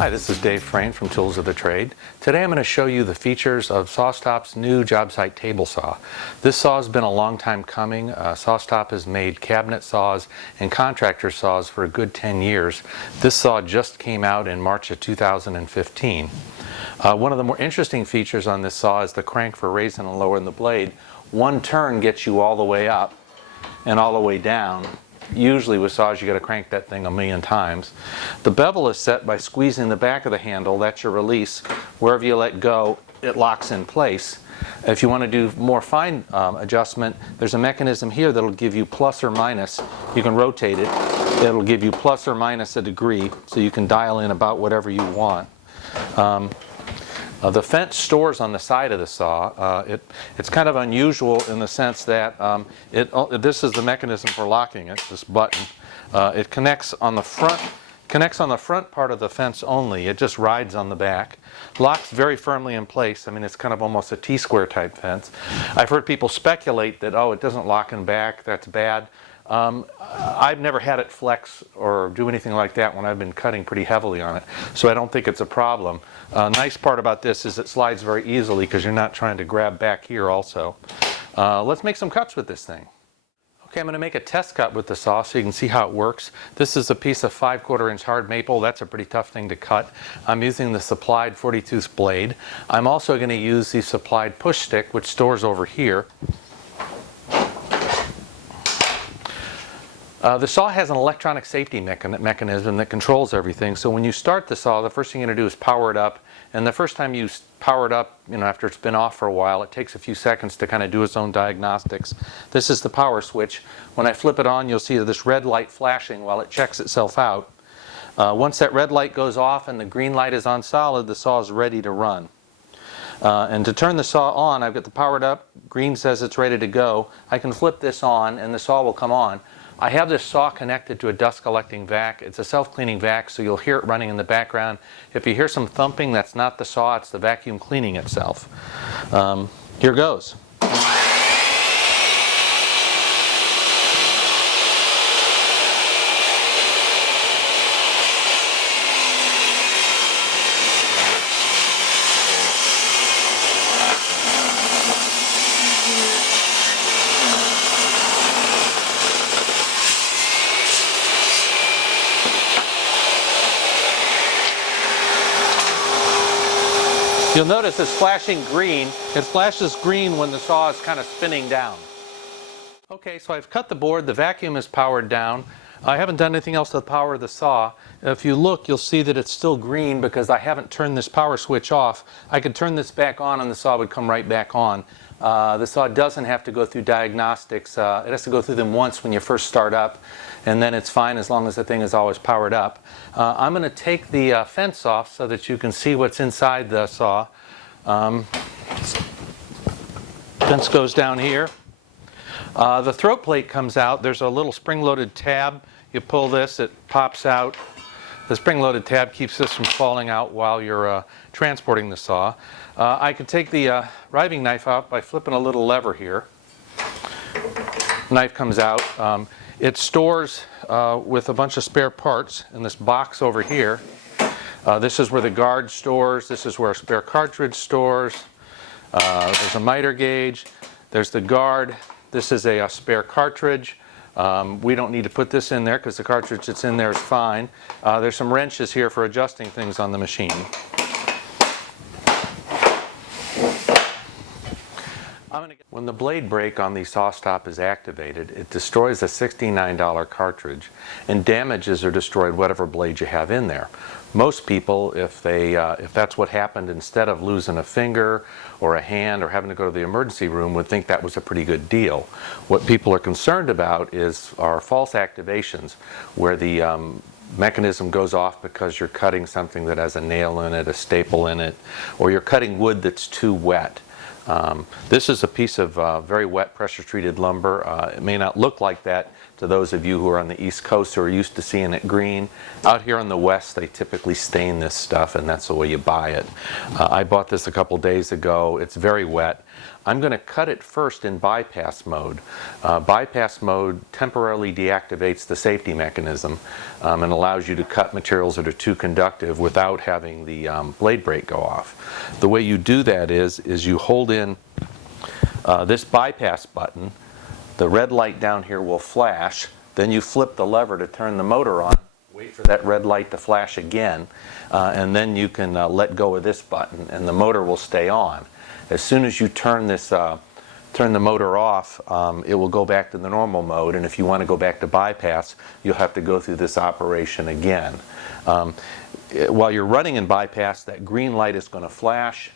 Hi, this is Dave Frayne from Tools of the Trade. Today I'm going to show you the features of SawStop's new Jobsite table saw. This saw has been a long time coming. SawStop has made cabinet saws and contractor saws for a good 10 years. This saw just came out in March of 2015. One of the more interesting features on this saw is the crank for raising and lowering the blade. One turn gets you all the way up and all the way down. Usually with saws you got to crank that thing a million times. The bevel is set by squeezing the back of the handle. That's your release. Wherever you let go, it locks in place. If you want to do more fine adjustment, there's a mechanism here that'll give you plus or minus. You can rotate it. It'll give you plus or minus a degree, so you can dial in about whatever you want. The fence stores on the side of the saw. It's kind of unusual in the sense that this is the mechanism for locking it, this button. It connects on the front part of the fence only. It just rides on the back. Locks very firmly in place. I mean, it's kind of almost a T-square type fence. I've heard people speculate that, oh, it doesn't lock in back, that's bad. I've never had it flex or do anything like that when I've been cutting pretty heavily on it, so I don't think it's a problem. Nice part about this is it slides very easily because you're not trying to grab back here also. Let's make some cuts with this thing. Okay, I'm going to make a test cut with the saw so you can see how it works. This is a piece of 5/4 inch hard maple. That's a pretty tough thing to cut. I'm using the supplied 40-tooth blade. I'm also going to use the supplied push stick, which stores over here. The saw has an electronic safety mechanism that controls everything. So when you start the saw, the first thing you're going to do is power it up. And the first time you power it up, after it's been off for a while, it takes a few seconds to kind of do its own diagnostics. This is the power switch. When I flip it on, you'll see this red light flashing while it checks itself out. Once that red light goes off and the green light is on solid, the saw is ready to run. And to turn the saw on, I've got the powered up. Green says it's ready to go. I can flip this on and the saw will come on. I have this saw connected to a dust collecting vac. It's a self-cleaning vac, so you'll hear it running in the background. If you hear some thumping, that's not the saw, it's the vacuum cleaning itself. Here goes. You'll notice it's flashing green. It flashes green when the saw is kind of spinning down. Okay, so I've cut the board. The vacuum is powered down. I haven't done anything else to the power of the saw. If you look, you'll see that it's still green because I haven't turned this power switch off. I could turn this back on and the saw would come right back on. The saw doesn't have to go through diagnostics. It has to go through them once when you first start up, and then it's fine as long as the thing is always powered up. I'm going to take the fence off so that you can see what's inside the saw. Fence goes down here. The throat plate comes out. There's a little spring-loaded tab. You pull this, it pops out. The spring-loaded tab keeps this from falling out while you're transporting the saw. I can take the riving knife out by flipping a little lever here. Knife comes out. It stores with a bunch of spare parts in this box over here. This is where the guard stores. This is where a spare cartridge stores. There's a miter gauge. There's the guard. This is a spare cartridge. We don't need to put this in there because the cartridge that's in there is fine. There's some wrenches here for adjusting things on the machine. When the blade brake on the SawStop is activated, it destroys a $69 cartridge and damages or destroys whatever blade you have in there. Most people, if that's what happened, instead of losing a finger or a hand or having to go to the emergency room, would think that was a pretty good deal. What people are concerned about are false activations, where the mechanism goes off because you're cutting something that has a nail in it, a staple in it, or you're cutting wood that's too wet. This is a piece of very wet pressure-treated lumber. It may not look like that to those of you who are on the East Coast who are used to seeing it green. Out here on the West, they typically stain this stuff, and that's the way you buy it. I bought this a couple days ago. It's very wet. I'm going to cut it first in bypass mode. Bypass mode temporarily deactivates the safety mechanism and allows you to cut materials that are too conductive without having the blade brake go off. The way you do that is you hold in this bypass button. The red light down here will flash. Then you flip the lever to turn the motor on. Wait for that red light to flash again, and then you can let go of this button and the motor will stay on. As soon as you turn the motor off, it will go back to the normal mode, and if you want to go back to bypass, you'll have to go through this operation again. While you're running in bypass, that green light is going to flash.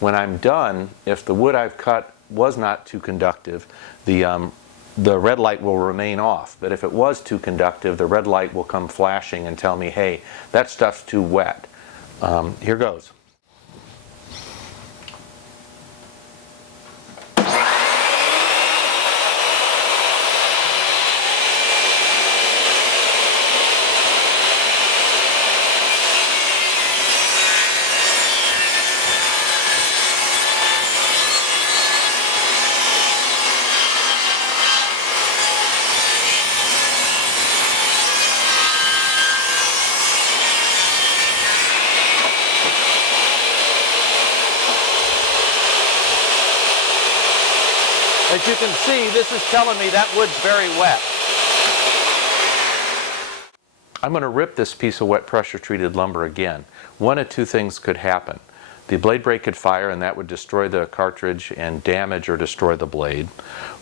When I'm done, if the wood I've cut was not too conductive, the red light will remain off. But if it was too conductive, the red light will come flashing and tell me, hey, that stuff's too wet. Here goes. As you can see, this is telling me that wood's very wet. I'm going to rip this piece of wet pressure treated lumber again. One of two things could happen. The blade brake could fire and that would destroy the cartridge and damage or destroy the blade.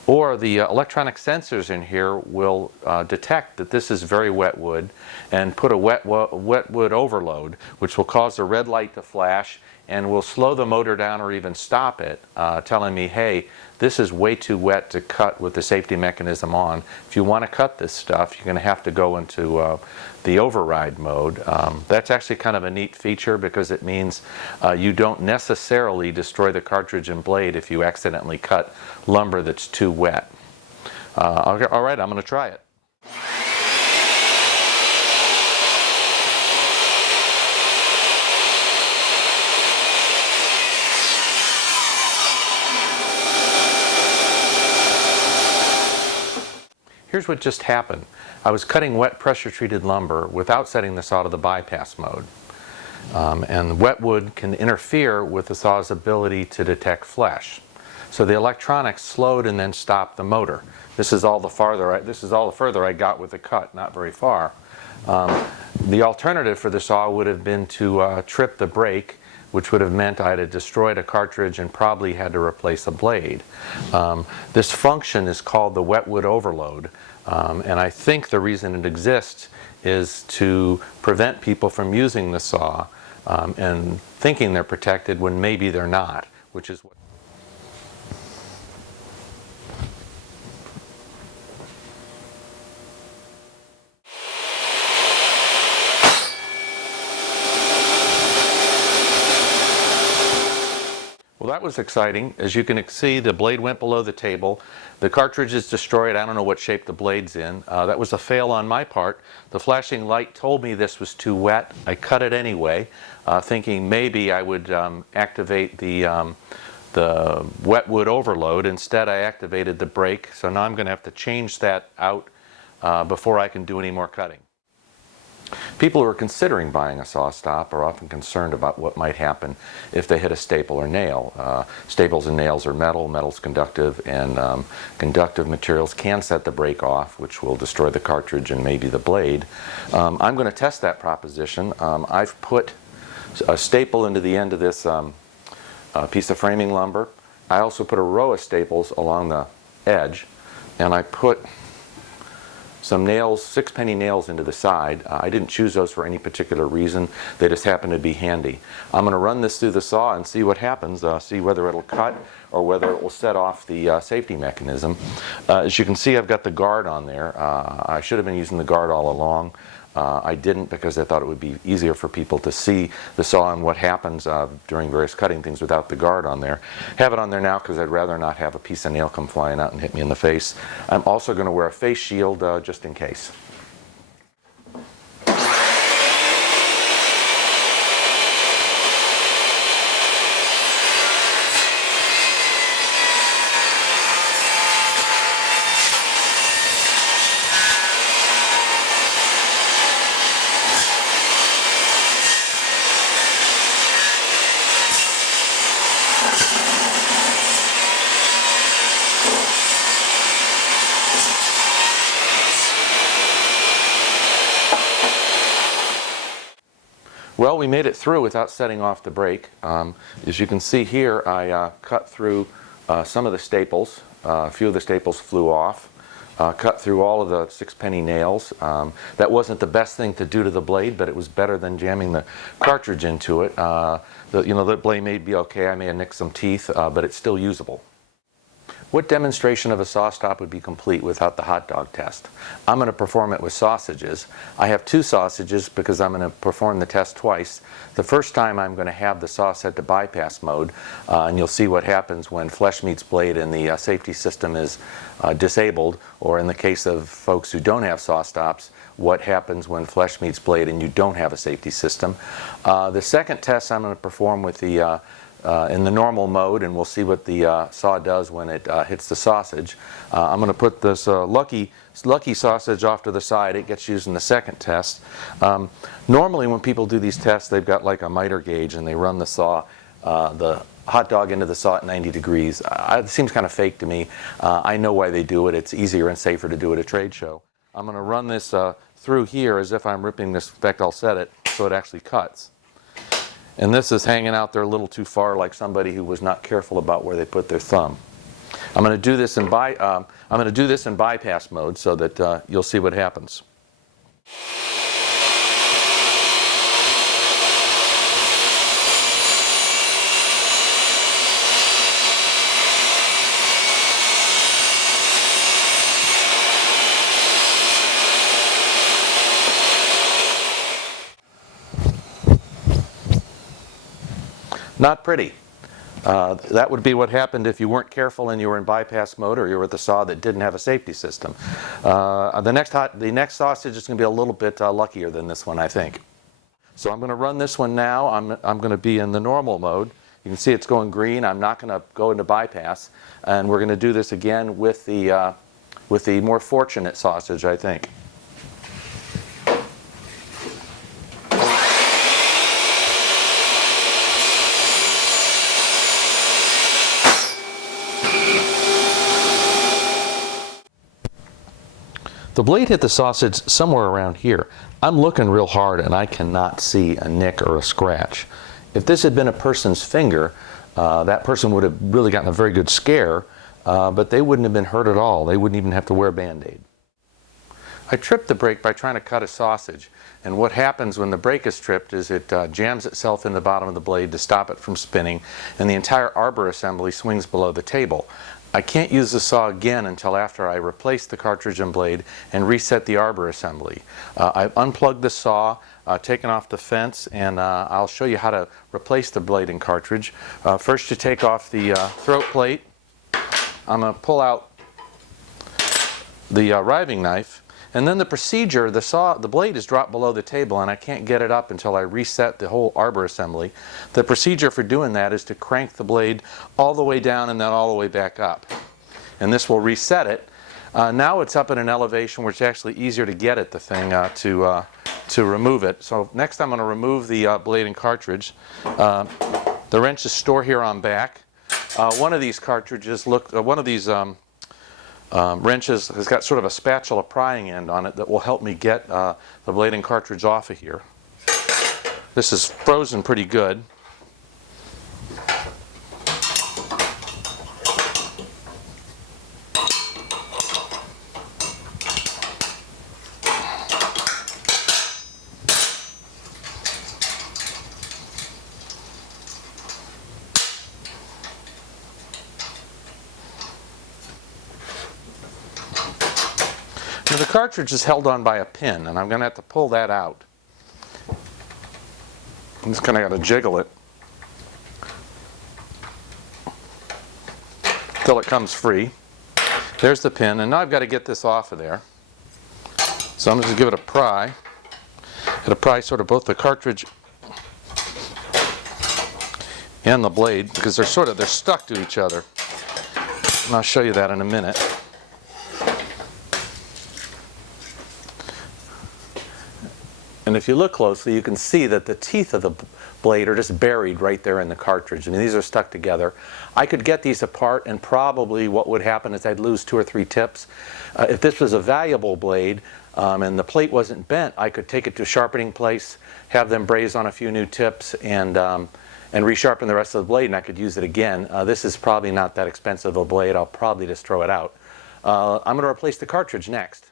Or the electronic sensors in here will detect that this is very wet wood and put a wet wood overload, which will cause the red light to flash and will slow the motor down or even stop it, telling me, hey, this is way too wet to cut with the safety mechanism on. If you want to cut this stuff, you're going to have to go into the override mode. That's actually kind of a neat feature because it means you don't necessarily destroy the cartridge and blade if you accidentally cut lumber that's too wet. All right, I'm going to try it. Here's what just happened. I was cutting wet pressure treated lumber without setting the saw to the bypass mode. And wet wood can interfere with the saw's ability to detect flesh. So the electronics slowed and then stopped the motor. This is all the further I got with the cut, not very far. The alternative for the saw would have been to trip the brake, which would have meant I'd have destroyed a cartridge and probably had to replace a blade. This function is called the wet wood overload, and I think the reason it exists is to prevent people from using the saw and thinking they're protected when maybe they're not, which is what Well, that was exciting. As you can see, the blade went below the table. The cartridge is destroyed. I don't know what shape the blade's in. That was a fail on my part. The flashing light told me this was too wet. I cut it anyway, thinking maybe I would activate the wet wood overload. Instead, I activated the brake, so now I'm going to have to change that out before I can do any more cutting. People who are considering buying a SawStop are often concerned about what might happen if they hit a staple or nail. Staples and nails are metal, metal's conductive, and conductive materials can set the brake off, which will destroy the cartridge and maybe the blade. I'm going to test that proposition. I've put a staple into the end of this piece of framing lumber. I also put a row of staples along the edge, and I put some nails, 6-penny nails into the side. I didn't choose those for any particular reason. They just happen to be handy. I'm going to run this through the saw and see what happens, see whether it'll cut or whether it will set off the safety mechanism. As you can see, I've got the guard on there. I should have been using the guard all along. I didn't because I thought it would be easier for people to see the saw and what happens during various cutting things without the guard on there. Have it on there now because I'd rather not have a piece of nail come flying out and hit me in the face. I'm also going to wear a face shield just in case. Well, we made it through without setting off the brake. As you can see here, I cut through some of the staples. A few of the staples flew off. Cut through all of the 6-penny nails. That wasn't the best thing to do to the blade, but it was better than jamming the cartridge into it. The blade may be okay. I may have nicked some teeth, but it's still usable. What demonstration of a SawStop would be complete without the hot dog test? I'm going to perform it with sausages. I have 2 sausages because I'm going to perform the test twice. The first time I'm going to have the saw set to bypass mode, and you'll see what happens when flesh meets blade and the safety system is disabled, or in the case of folks who don't have SawStops, what happens when flesh meets blade and you don't have a safety system. The second test I'm going to perform with the in the normal mode, and we'll see what the saw does when it hits the sausage. I'm going to put this lucky sausage off to the side. It gets used in the second test. Normally when people do these tests, they've got like a miter gauge and they run the saw, the hot dog into the saw at 90 degrees. It seems kind of fake to me. I know why they do it. It's easier and safer to do at a trade show. I'm going to run this through here as if I'm ripping this. In fact, I'll set it so it actually cuts. And this is hanging out there a little too far, like somebody who was not careful about where they put their thumb. I'm going to do this in bypass mode so that you'll see what happens. Not pretty. That would be what happened if you weren't careful and you were in bypass mode, or you were with a saw that didn't have a safety system. The next sausage is going to be a little bit luckier than this one, I think. So I'm going to run this one now. I'm going to be in the normal mode. You can see it's going green. I'm not going to go into bypass, and we're going to do this again with the more fortunate sausage, I think. The blade hit the sausage somewhere around here. I'm looking real hard and I cannot see a nick or a scratch. If this had been a person's finger, that person would have really gotten a very good scare, but they wouldn't have been hurt at all. They wouldn't even have to wear a Band-Aid. I tripped the brake by trying to cut a sausage, and what happens when the brake is tripped is it jams itself in the bottom of the blade to stop it from spinning, and the entire arbor assembly swings below the table. I can't use the saw again until after I replace the cartridge and blade and reset the arbor assembly. I've unplugged the saw, taken off the fence, and I'll show you how to replace the blade and cartridge. First, you take off the throat plate. I'm going to pull out the riving knife, and then the procedure, the blade is dropped below the table and I can't get it up until I reset the whole arbor assembly. The procedure for doing that is to crank the blade all the way down and then all the way back up. And this will reset it. Now it's up at an elevation where it's actually easier to get at the thing to remove it. So next I'm going to remove the blade and cartridge. The wrenches store here on back. One of these cartridges, wrenches has got sort of a spatula prying end on it that will help me get the blade and cartridge off of here. This is frozen pretty good. Now the cartridge is held on by a pin, and I'm going to have to pull that out. I'm just kind of got to jiggle it until it comes free. There's the pin, and now I've got to get this off of there. So I'm going to give it a pry. It'll pry sort of both the cartridge and the blade, because they're stuck to each other. And I'll show you that in a minute. And if you look closely, you can see that the teeth of the blade are just buried right there in the cartridge. I mean, these are stuck together. I could get these apart, and probably what would happen is I'd lose 2 or 3 tips. If this was a valuable blade, and the plate wasn't bent, I could take it to a sharpening place, have them braze on a few new tips, and resharpen the rest of the blade, and I could use it again. This is probably not that expensive a blade. I'll probably just throw it out. I'm going to replace the cartridge next.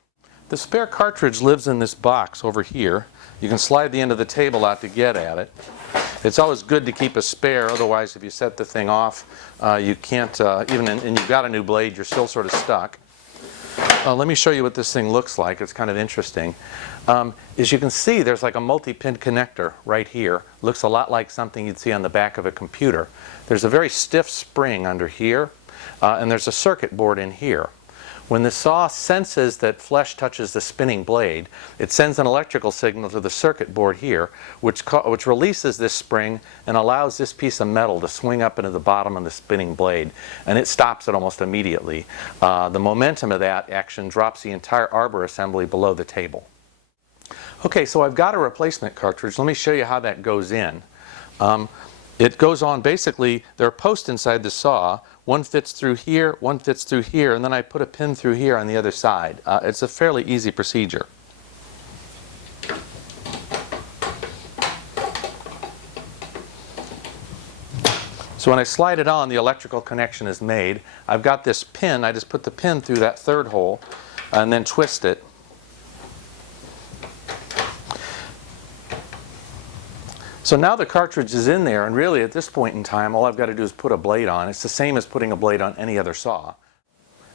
The spare cartridge lives in this box over here. You can slide the end of the table out to get at it. It's always good to keep a spare, otherwise if you set the thing off, you can't, and you've got a new blade, you're still sort of stuck. Let me show you what this thing looks like. It's kind of interesting. As you can see, there's like a multi-pin connector right here. Looks a lot like something you'd see on the back of a computer. There's a very stiff spring under here, and there's a circuit board in here. When the saw senses that flesh touches the spinning blade, it sends an electrical signal to the circuit board here, which releases this spring and allows this piece of metal to swing up into the bottom of the spinning blade, and it stops it almost immediately. The momentum of that action drops the entire arbor assembly below the table. Okay, so I've got a replacement cartridge. Let me show you how that goes in. It goes on, basically, there are posts inside the saw. One fits through here, one fits through here, and then I put a pin through here on the other side. It's a fairly easy procedure. So when I slide it on, the electrical connection is made. I've got this pin. I just put the pin through that third hole and then twist it. So now the cartridge is in there, and really at this point in time all I've got to do is put a blade on. It's the same as putting a blade on any other saw.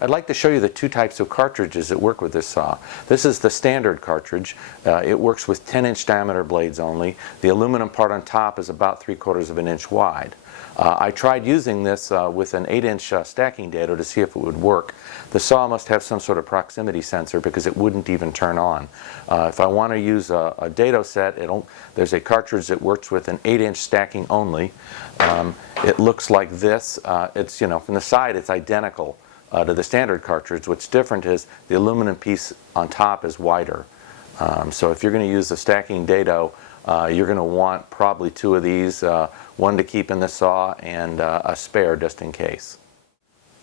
I'd like to show you the two types of cartridges that work with this saw. This is the standard cartridge. It works with 10-inch diameter blades only. The aluminum part on top is about 3/4 of an inch wide. I tried using this with an 8-inch stacking dado to see if it would work. The saw must have some sort of proximity sensor because it wouldn't even turn on. If I want to use a dado set, there's a cartridge that works with an 8-inch stacking only. It looks like this. It's, from the side it's identical to the standard cartridge. What's different is the aluminum piece on top is wider. So if you're going to use the stacking dado, you're going to want probably two of these, one to keep in the saw and a spare just in case.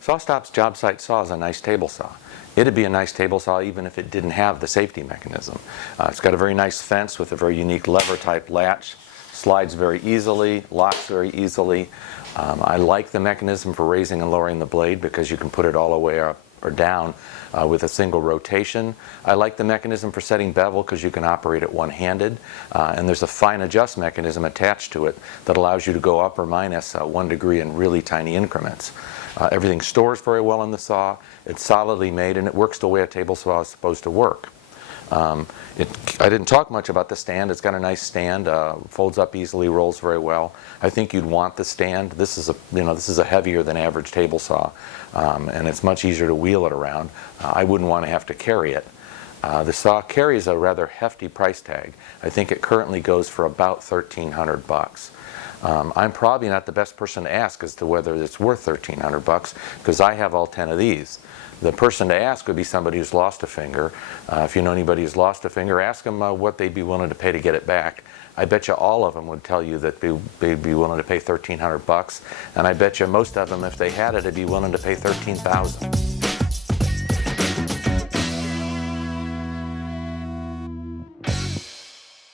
SawStop's Jobsite saw is a nice table saw. It'd be a nice table saw even if it didn't have the safety mechanism. It's got a very nice fence with a very unique lever type latch. Slides very easily, locks very easily. I like the mechanism for raising and lowering the blade because you can put it all the way up or down with a single rotation. I like the mechanism for setting bevel because you can operate it one-handed, and there's a fine adjust mechanism attached to it that allows you to go up or minus 1 degree in really tiny increments. Everything stores very well in the saw. It's solidly made, and it works the way a table saw is supposed to work. I didn't talk much about the stand. It's got a nice stand, folds up easily, rolls very well. I think you'd want the stand. This is a heavier than average table saw, and it's much easier to wheel it around. I wouldn't want to have to carry it. The saw carries a rather hefty price tag. I think it currently goes for about $1,300. I'm probably not the best person to ask as to whether it's worth $1,300 because I have all 10 of these. The person to ask would be somebody who's lost a finger. If you know anybody who's lost a finger, ask them what they'd be willing to pay to get it back. I bet you all of them would tell you that they'd be willing to pay $1,300, and I bet you most of them, if they had it, would be willing to pay $13,000.